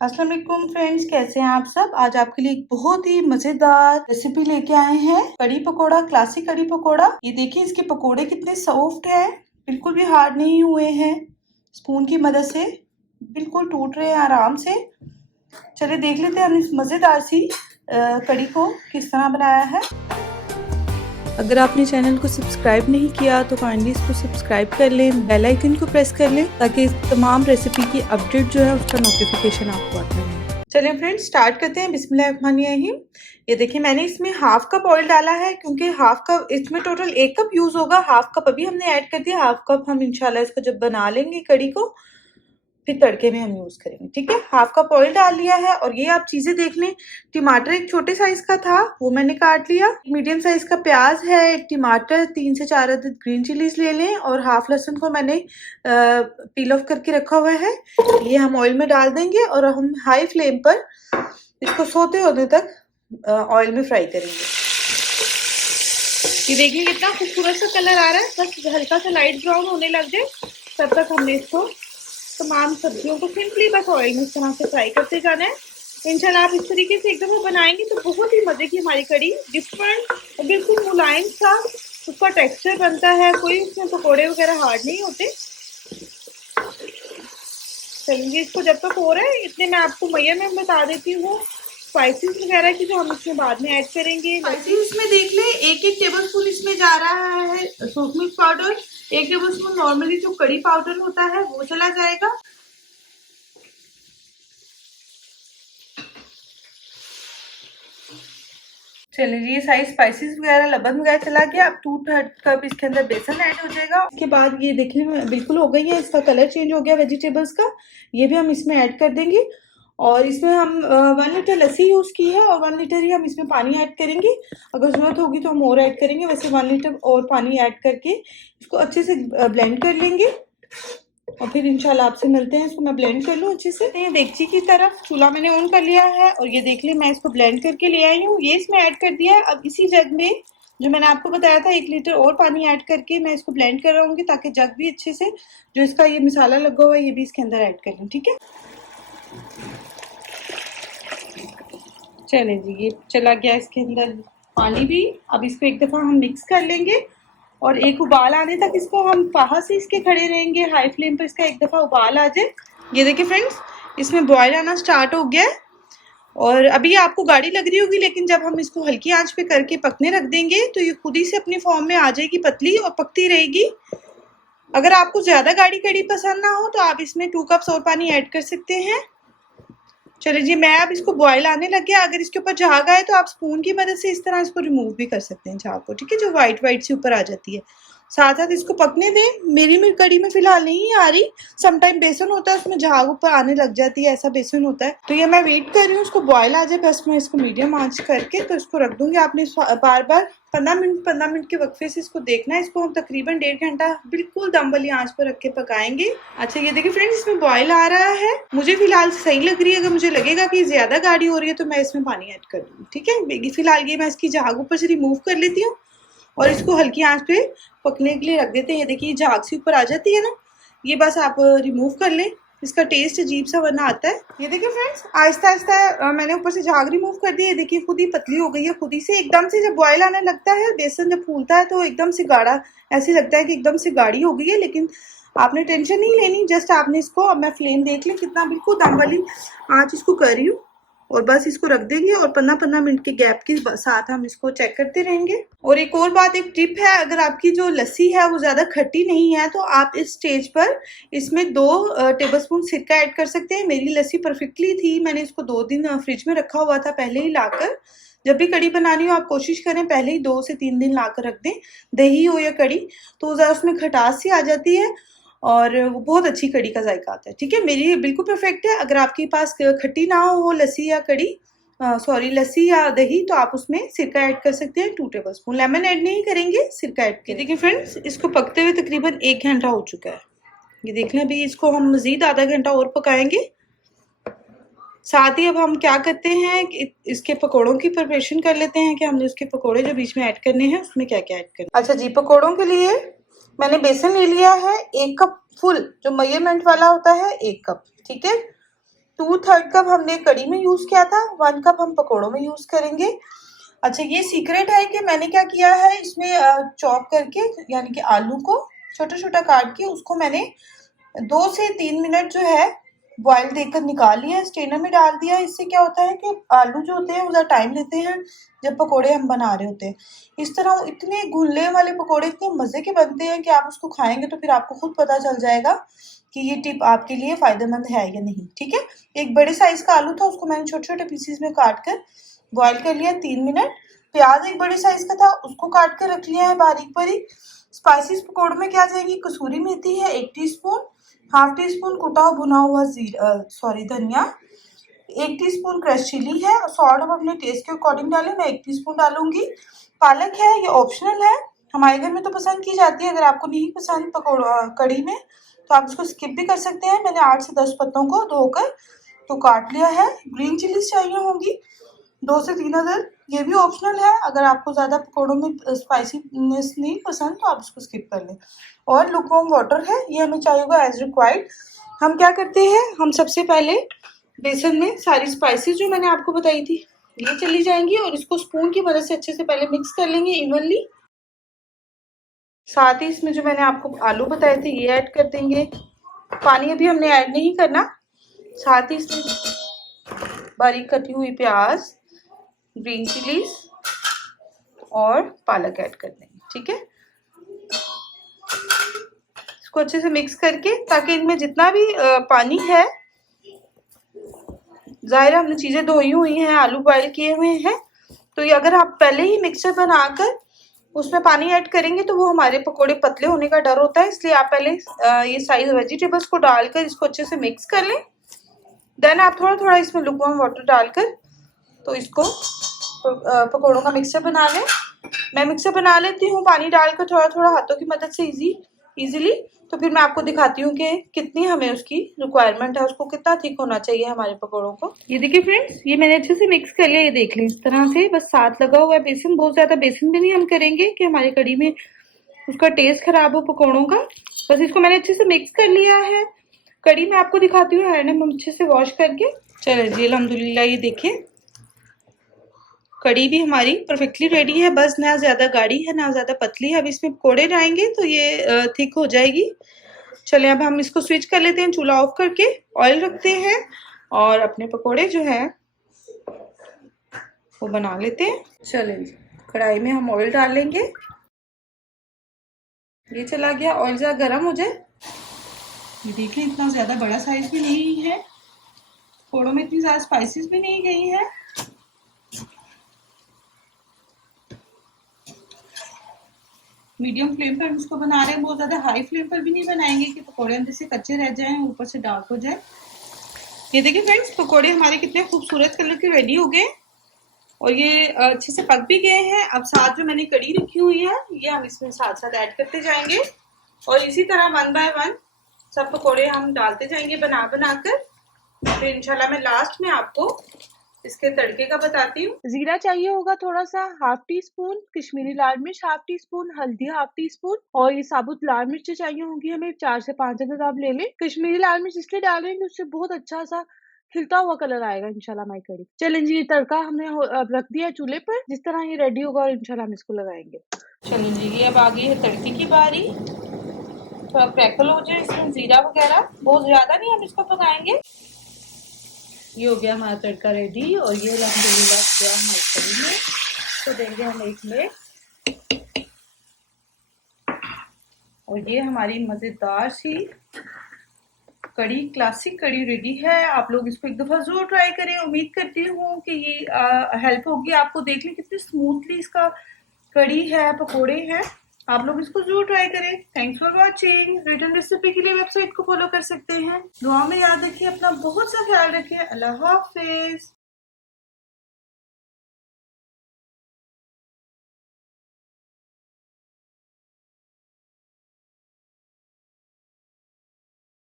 अस्सलाम वालेकुम फ्रेंड्स, कैसे हैं आप सब। आज आपके लिए एक बहुत ही मजेदार रेसिपी लेके आए हैं, कड़ी पकोड़ा, क्लासिक कड़ी पकोड़ा। ये देखिए इसके पकोड़े कितने सॉफ्ट हैं, बिल्कुल भी हार्ड नहीं हुए हैं। स्पून की मदद से बिल्कुल टूट रहे हैं आराम से। चलिए देख लेते हैं हम इस मजेदार सी कड़ी को किस तरह बनाया है। अगर आपने चैनल को सब्सक्राइब नहीं किया तो काइंडली इसको सब्सक्राइब कर लें, बेल आइकन को प्रेस कर लें ताकि तमाम रेसिपी की अपडेट जो है उसका नोटिफिकेशन आपको आता रहे। चलिए फ्रेंड्स स्टार्ट करते हैं। बिस्मिल्लाहिर्रहमानिर्रहीम। ये देखिए मैंने इसमें हाफ कप ऑयल डाला है, क्योंकि हाफ कप इसमें टोटल 1 कप यूज होगा। हाफ कप अभी हमने ऐड कर दिया, हाफ कप हम इंशाल्लाह इसको जब बना लेंगे कड़ी को फिर तड़के में हम यूज करेंगे। ठीक है, हाफ कप ऑयल डाल लिया है। और ये आप चीजें देख लें, टमाटर एक छोटे साइज का था वो मैंने काट लिया, मीडियम साइज का प्याज है, एक टमाटर, 3 से 4 अदद ग्रीन चिलीज ले लें और हाफ लहसुन को मैंने पील ऑफ करके रखा हुआ है। ये हम ऑयल में डाल देंगे और हम हाई फ्लेम पर इसको सोते होने तक ऑयल में फ्राई करेंगे। ये देखिए कितना खूबसूरत सा कलर आ रहा है, बस हल्का सा लाइट ब्राउन होने लग जाए तब तक हमने इसको तमाम सब्जियों को सिंपली बस ऑयल में इस तरह से फ्राई करते जाना है। इंशाल्लाह आप इस तरीके से एकदम बनाएंगे तो बहुत ही मजे की हमारी कड़ी डिफरेंट और बिल्कुल मुलायम सा उसका टेक्सचर बनता है, कोई उसमें पकोड़े वगैरह हार्ड नहीं होते। चलिए इसको जब तक हो रहा है इतने मैं आपको मैया में बता देती हूँ स्पाइसेस वगैरह की जो हम इसमें बाद में ऐड करेंगे। स्पाइसेस इसमें देख ले, एक टेबल स्पून इसमें जा रहा है सूख मिर्च पाउडर, 1 टेबल स्पून नॉर्मली जो कड़ी पाउडर होता है वो चला जाएगा। चलिए ये सारी स्पाइसेस वगैरह लबन वगैरह चला गया। अब 2/3 कप इसके अंदर बेसन ऐड हो जाएगा। उसके बाद ये देखने में बिल्कुल हो गई है, इसका कलर चेंज हो गया वेजिटेबल्स का, ये भी हम इसमें ऐड कर देंगे। और इसमें हम 1 लीटर लस्सी यूज की है और 1 लीटर ही हम इसमें पानी ऐड करेंगे। अगर जरूरत होगी तो हम और ऐड करेंगे, वैसे 1 लीटर और पानी ऐड करके इसको अच्छे से ब्लेंड कर लेंगे और फिर इंशाल्लाह आपसे मिलते हैं। इसको मैं ब्लेंड कर लूँ अच्छे से। डेगची की तरफ चूल्हा मैंने ऑन कर लिया है और ये देख लिया मैं इसको ब्लेंड करके ले आई हूँ, ये इसमें ऐड कर दिया है। अब इसी जग में जो मैंने आपको बताया था 1 लीटर और पानी ऐड करके मैं इसको ब्लेंड कर रहा हूँ ताकि जग भी अच्छे से जो इसका ये मसाला लगा हुआ है ये भी इसके अंदर ऐड कर लूँ। ठीक है, चलें जी ये चला गया इसके अंदर पानी भी। अब इसको एक दफ़ा हम मिक्स कर लेंगे और एक उबाल आने तक इसको हम बाहर से इसके खड़े रहेंगे, हाई फ्लेम पर इसका एक दफ़ा उबाल आ जाए। ये देखिए फ्रेंड्स इसमें बॉयल आना स्टार्ट हो गया है और अभी आपको गाढ़ी लग रही होगी, लेकिन जब हम इसको हल्की आंच पे करके पकने रख देंगे तो ये खुद ही से अपनी फॉर्म में आ जाएगी, पतली और पकती रहेगी। अगर आपको ज़्यादा गाढ़ी कड़ी पसंद ना हो तो आप इसमें 2 कप्स और पानी ऐड कर सकते हैं। चलिए जी मैं अब इसको बॉयल आने लग गया। अगर इसके ऊपर झाग आए तो आप स्पून की मदद से इस तरह इसको रिमूव भी कर सकते हैं झाग को। ठीक है, जो वाइट वाइट सी ऊपर आ जाती है। साथ साथ इसको पकने दें। मेरी कड़ी में फिलहाल नहीं आ रही, समटाइम बेसन होता है उसमें झाग ऊपर आने लग जाती है, ऐसा बेसन होता है। तो ये मैं वेट कर रही हूँ इसको बॉयल आ जाए, बस मैं इसको मीडियम आंच करके तो इसको रख दूंगी। आपने बार बार 15 मिनट के वक्फे से इसको देखना है। इसको हम तकरीबन 1.5 घंटा बिल्कुल दम वाली आंच पर रख के पकाएंगे। अच्छा ये देखिए फ्रेंड्स इसमें बॉयल आ रहा है, मुझे फिलहाल सही लग रही है। अगर मुझे लगेगा कि ज्यादा गाढ़ी हो रही है तो मैं इसमें पानी ऐड कर दूंगी। ठीक है, फिलहाल ये मैं इसकी झाग ऊपर से रिमूव कर लेती हूँ और इसको हल्की आंच पे पकने के लिए रख देते हैं। ये देखिए झाग सी ऊपर आ जाती है ना, ये बस आप रिमूव कर लें, इसका टेस्ट अजीब सा बना आता है। ये देखिए फ्रेंड्स आहिस्ता आहिस्ता मैंने ऊपर से झाग रिमूव कर दी है। देखिए खुद ही पतली हो गई है खुद ही से। एकदम से जब बॉयल आने लगता है, बेसन जब फूलता है तो एकदम से गाढ़ा ऐसे लगता है कि एकदम से गाढ़ी हो गई है, लेकिन आपने टेंशन नहीं लेनी। जस्ट आपने इसको, अब मैं फ्लेम देख लें कितना बिल्कुल दम वाली आँच इसको कर रही हूँ और बस इसको रख देंगे और 15 मिनट के गैप के साथ हम इसको चेक करते रहेंगे। और एक और बात, एक टिप है, अगर आपकी जो लस्सी है वो ज़्यादा खट्टी नहीं है तो आप इस स्टेज पर इसमें 2 टेबलस्पून सिरका ऐड कर सकते हैं। मेरी लस्सी परफेक्टली थी, मैंने इसको 2 दिन फ्रिज में रखा हुआ था पहले ही लाकर। जब भी कड़ी बनानी हो आप कोशिश करें पहले ही 2 से 3 दिन लाकर रख दें, दही हो या कड़ी, तो ज़रा उसमें खटास सी आ जाती है और वो बहुत अच्छी कड़ी का जायका आता है। ठीक है, मेरी बिल्कुल परफेक्ट है। अगर आपके पास खट्टी ना हो लस्सी या कड़ी, लस्सी या दही, तो आप उसमें सिरका ऐड कर सकते हैं 2 टेबलस्पून। लेमन ऐड नहीं करेंगे, सिरका ऐड करेंगे। देखिए फ्रेंड्स इसको पकते हुए तकरीबन 1 घंटा हो चुका है। ये देख लें, अभी इसको हम मजीद आधा घंटा और पकाएंगे। साथ ही अब हम क्या करते हैं कि इसके पकोड़ों की प्रिपरेशन कर लेते हैं कि हमने उसके पकोड़े जो बीच में ऐड करने हैं उसमें क्या क्या ऐड करना। अच्छा जी, पकोड़ों के लिए मैंने बेसन ले लिया है 1 कप फुल, जो मेजरमेंट वाला होता है 1 कप। ठीक है, 2/3 कप हमने कड़ी में यूज़ किया था, 1 कप हम पकौड़ों में यूज़ करेंगे। अच्छा, ये सीक्रेट है कि मैंने क्या किया है इसमें चॉप करके, यानी कि आलू को छोटा छोटा काट के उसको मैंने 2 से 3 मिनट जो है बॉयल देकर निकाल लिया, स्ट्रेनर में डाल दिया। इससे क्या होता है कि आलू जो होते हैं वो ज़्यादा टाइम लेते हैं जब पकोड़े हम बना रहे होते हैं। इस तरह इतने घुलने वाले पकोड़े इतने मज़े के बनते हैं कि आप उसको खाएंगे तो फिर आपको खुद पता चल जाएगा कि ये टिप आपके लिए फ़ायदेमंद है या नहीं। ठीक है, एक बड़े साइज़ का आलू था, उसको मैंने छोटे छोटे पीसीज में काट कर बॉयल कर लिया 3 मिनट। प्याज एक बड़े साइज़ का था, उसको काट कर रख लिया है बारीक बारीक। स्पाइसेस पकौड़ों में क्या जाएगी, कसूरी मेथी है 1 टीस्पून, हाफ टी स्पून कुटा हुआ भुना हुआ धनिया, 1 टीस्पून क्रश चिली है। सॉल्ट हम अपने टेस्ट के अकॉर्डिंग डालें, मैं 1 टीस्पून डालूंगी। पालक है, ये ऑप्शनल है, हमारे घर में तो पसंद की जाती है। अगर आपको नहीं पसंद कड़ी में तो आप इसको स्किप भी कर सकते हैं। मैंने 8 से 10 पत्तों को धोकर तो काट लिया है। ग्रीन चिलीज चाहिए होंगी 2 से 3 अदर, ये भी ऑप्शनल है। अगर आपको ज़्यादा पकौड़ों में स्पाइसीनेस नहीं पसंद तो आप इसको स्किप कर लें। और लुकवार्म वाटर है, ये हमें चाहिए होगा एज रिक्वायर्ड। हम क्या करते हैं, हम सबसे पहले बेसन में सारी स्पाइसेस जो मैंने आपको बताई थी ये चली जाएंगी और इसको स्पून की मदद से अच्छे से पहले मिक्स कर लेंगे इवनली। साथ ही इसमें जो मैंने आपको आलू बताए थे ये ऐड कर देंगे। पानी अभी हमने ऐड नहीं करना। साथ ही इसमें बारीक कटी हुई प्याज, ग्रीन चिलीज और पालक ऐड कर देंगे। ठीक है, इसको अच्छे से मिक्स करके, ताकि इनमें जितना भी पानी है, जाहिर है हमने चीज़ें धोई हुई हैं, आलू बॉयल किए हुए हैं, तो ये अगर आप पहले ही मिक्सचर बनाकर उसमें पानी ऐड करेंगे तो वो हमारे पकोड़े पतले होने का डर होता है। इसलिए आप पहले ये सारी वेजिटेबल्स को डालकर इसको अच्छे से मिक्स कर लें। देन आप थोड़ा थोड़ा इसमें लुकवार्म वाटर डालकर तो इसको पकोड़ों का मिक्सचर बना लें। मैं मिक्सर बना लेती हूँ पानी डालकर थोड़ा थोड़ा हाथों की मदद से इजीली। तो फिर मैं आपको दिखाती हूँ कि कितनी हमें उसकी रिक्वायरमेंट है, उसको कितना थिक होना चाहिए हमारे पकोड़ों को। ये देखिए फ्रेंड्स, ये मैंने अच्छे से मिक्स कर लिया, ये देख लें इस तरह से बस साथ लगा हुआ है बेसन। बहुत ज्यादा बेसन भी नहीं हम करेंगे कि हमारी कड़ी में उसका टेस्ट खराब हो पकौड़ों का। बस इसको मैंने अच्छे से मिक्स कर लिया है। कड़ी में आपको दिखाती हूँ हैंड में अच्छे से वॉश करके। चले जी, अल्हम्दुलिल्लाह ये देखिए कड़ी भी हमारी परफेक्टली रेडी है। बस ना ज़्यादा गाढ़ी है ना ज़्यादा पतली है। अब इसमें पकौड़े डालेंगे तो ये थिक हो जाएगी। चलिए अब हम इसको स्विच कर लेते हैं, चूल्हा ऑफ करके ऑयल रखते हैं और अपने पकौड़े जो है वो बना लेते हैं। चलिए कढ़ाई में हम ऑयल डालेंगे, ये चला गया, ऑयल ज़रा गर्म हो जाए। ये देखिए इतना ज़्यादा बड़ा साइज भी नहीं है, पकौड़ों में इतनी ज़्यादा स्पाइसेस भी नहीं गई है। मीडियम फ्लेम पर हम इसको बना रहे हैं, बहुत ज़्यादा हाई फ्लेम पर भी नहीं बनाएंगे कि पकौड़े अंदर से कच्चे रह जाएं ऊपर से डार्क हो जाए। ये देखिए फ्रेंड्स, पकौड़े हमारे कितने खूबसूरत कलर के रेडी हो गए और ये अच्छे से पक भी गए हैं। अब साथ जो मैंने कड़ी रखी हुई है ये हम इसमें साथ साथ ऐड करते जाएंगे और इसी तरह 1 बाय 1 सब पकौड़े हम डालते जाएंगे बना कर। फिर इंशाल्लाह मैं लास्ट में आपको इसके तड़के का बताती हूँ। जीरा चाहिए होगा थोड़ा सा, हाफ टी स्पून कश्मीरी लाल मिर्च, हाफ टी स्पून हल्दी, हाफ टी स्पून, और ये साबुत लाल मिर्च चाहिए होंगी हमें 4 से 5 अदद आप ले लें। कश्मीरी लाल मिर्च इसलिए डाल रहे हैं कि उससे बहुत अच्छा सा खिलता हुआ कलर आएगा इंशाल्लाह हमारी कड़ी। चलें जी, ये तड़का हमने अब रख दिया चूल्हे पर। जिस तरह ये रेडी होगा और इंशाल्लाह हम इसको लगाएंगे। चलें जी, ये अब आ गई है तड़के की बारी। थोड़ा क्रैकल हो जाए इसमें जीरा वगैरह, बहुत ज्यादा नहीं हम इसको पकाएंगे। ये हो गया हमारा तड़का रेडी और ये अल्हम्दुलिल्लाह गया हमारी कड़ी में। तो देंगे हम एक प्लेट और ये हमारी मज़ेदार सी कड़ी, क्लासिक कड़ी रेडी है। आप लोग इसको एक दफ़ा ज़रूर ट्राई करें। उम्मीद करती हूँ कि ये हेल्प होगी आपको। देख लें कितनी स्मूथली इसका कड़ी है, पकोड़े हैं। आप लोग इसको जरूर ट्राई करें। Thanks for watching. Return recipe के लिए वेबसाइट को फॉलो कर सकते हैं। दुआ में याद रखिए, अपना बहुत सा ख्याल रखिए। अल्लाह हाफिज।